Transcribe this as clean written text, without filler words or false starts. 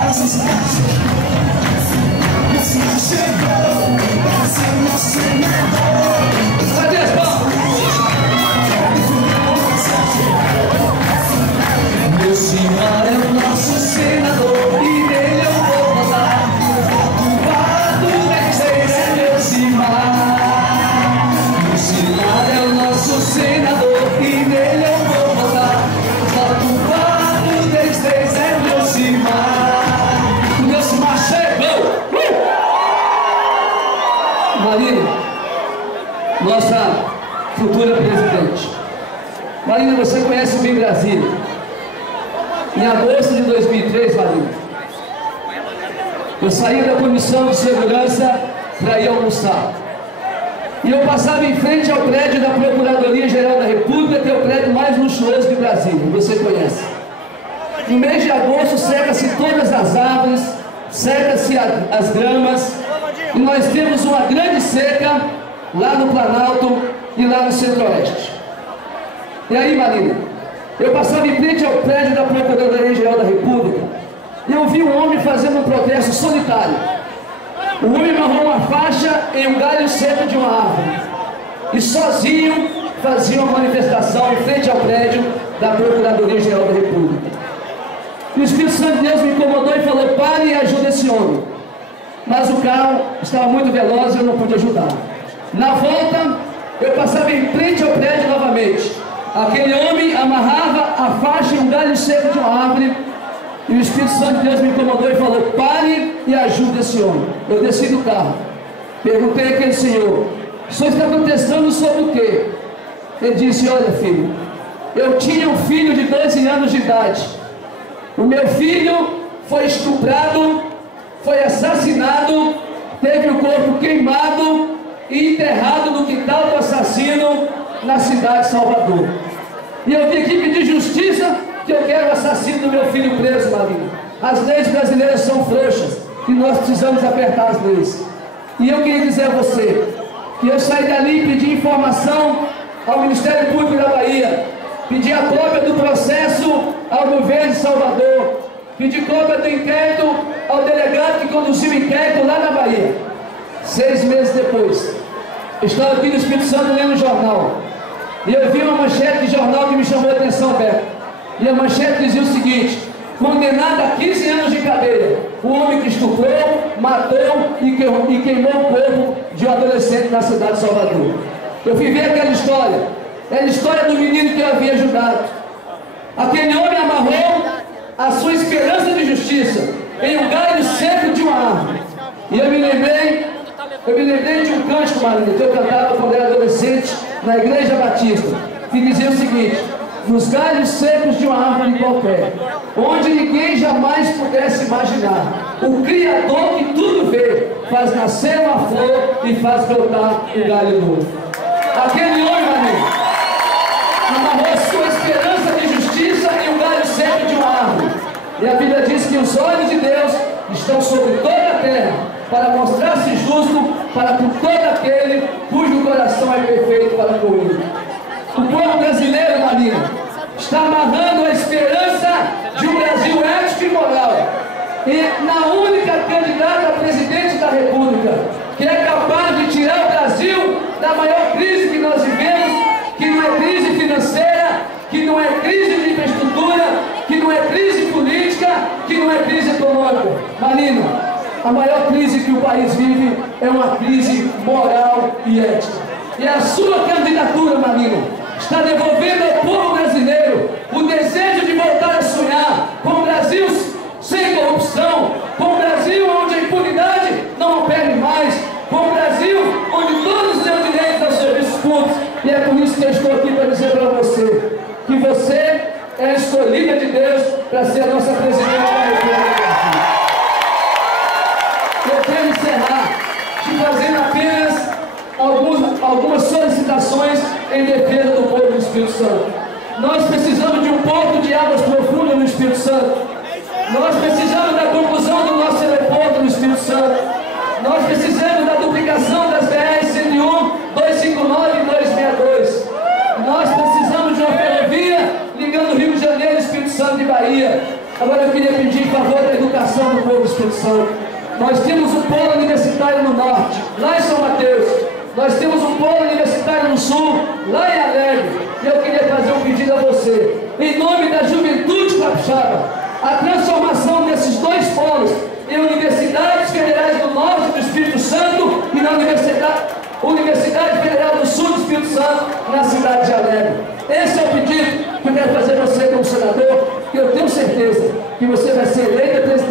Cadê as palmas? Meu senhor é o nosso senador e nele eu vou votar. O voto dele é meu Simar. Meu senhor é o nosso senador e nele eu vou votar. O voto dele é meu Simar. O meu Simar chegou! Marina, nossa futura presidente. Marina, você conhece bem Brasília. Em agosto de 2003, Marina, eu saí da Comissão de Segurança para ir almoçar. E eu passava em frente ao prédio da Procuradoria-Geral da República, que é o prédio mais luxuoso de Brasília, você conhece. No mês de agosto seca-se todas as árvores, seca-se as gramas, e nós temos uma grande seca lá no Planalto e lá no Centro-Oeste. E aí, Marina, eu passava em frente ao prédio da Procuradoria-Geral da República e eu vi um homem fazendo um protesto solitário. O homem amarrou uma faixa em um galho seco de uma árvore e sozinho fazia uma manifestação em frente ao prédio da Procuradoria-Geral da República. E o Espírito Santo de Deus me incomodou e falou: pare e ajude esse homem. Mas o carro estava muito veloz e eu não pude ajudar. Na volta, eu passava em frente ao prédio novamente. Aquele homem amarrava a faixa em um galho seco de uma árvore e o Espírito Santo de Deus me incomodou e falou: pare e ajude esse homem. Eu desci do carro, perguntei àquele senhor: o senhor está protestando sobre o quê? Ele disse: olha, filho, eu tinha um filho de 12 anos de idade. O meu filho foi estuprado, foi assassinado, teve o corpo queimado e enterrado no quintal do assassino na cidade de Salvador. E eu vim aqui pedir justiça, que eu quero o assassino do meu filho preso, Marina. As leis brasileiras são frouxas e nós precisamos apertar as leis. E eu queria dizer a você que eu saí dali e pedi informação ao Ministério Público da Bahia, pedi a cópia do processo ao governo de Salvador, pedi cópia do inquérito ao delegado que conduziu o inquérito lá na Bahia. 6 meses depois, estava aqui no Espírito Santo lendo o jornal e eu vi uma manchete de jornal que me chamou a atenção, Beto. E a manchete dizia o seguinte: condenado a 15 anos de cadeia, o homem que estuprou, matou e queimou o corpo de um adolescente na cidade de Salvador. Eu fui ver aquela história, era a história do menino que eu havia ajudado. Aquele homem amarrou a sua esperança de justiça em um galho seco de uma árvore. E eu me lembrei de um cântico, Marina, que eu cantava quando era adolescente na Igreja Batista, que dizia o seguinte: nos galhos secos de uma árvore qualquer, onde ninguém jamais pudesse imaginar, o Criador que tudo vê faz nascer uma flor e faz brotar um galho novo. Aquele homem, Marina, amarrou sua esperança de justiça em um galho seco de uma árvore. E a Bíblia diz que os olhos de Deus estão sobre toda a terra para mostrar-se justo para com todo aquele cujo coração é perfeito para com ele. O povo brasileiro, Marina, está amarrando a esperança de um Brasil ético e moral e na única candidata a presidente da República que é capaz de tirar o Brasil da maior crise que nós vivemos, que não é crise financeira, que não é crise de infraestrutura, que não é crise política, que não é crise econômica. Marina, a maior crise que o país vive é uma crise moral e ética. E a sua candidatura, Marina, está devolvendo ao povo brasileiro o desejo de voltar a sonhar com um Brasil sem corrupção, com um Brasil onde a impunidade não opere mais, com um Brasil onde todos têm direito aos serviços públicos. E é por isso que eu estou aqui para dizer para você que você é a escolhida de Deus para ser a nossa presidente da República. Eu quero encerrar te fazendo apenas algumas solicitações em defesa do povo do Espírito Santo. Nós precisamos de um porto de águas profundas no Espírito Santo. Nós precisamos da conclusão do nosso teleporto no Espírito Santo. Nós precisamos da duplicação das BR 101, 259 e 262. Nós precisamos de uma ferrovia ligando Rio de Janeiro e Espírito Santo e Bahia. Agora eu queria pedir em favor da educação do povo do Espírito Santo. Nós temos um polo universitário no norte, lá em São Mateus. Nós temos um polo universitário no sul, lá em Alegre. E eu queria fazer um pedido a você, em nome da juventude capixaba, a transformação desses dois polos em universidades federais do norte do Espírito Santo e na Universidade Federal do Sul do Espírito Santo, na cidade de Alegre. Esse é o pedido que eu quero fazer a você como senador, que eu tenho certeza que você vai ser eleito presidente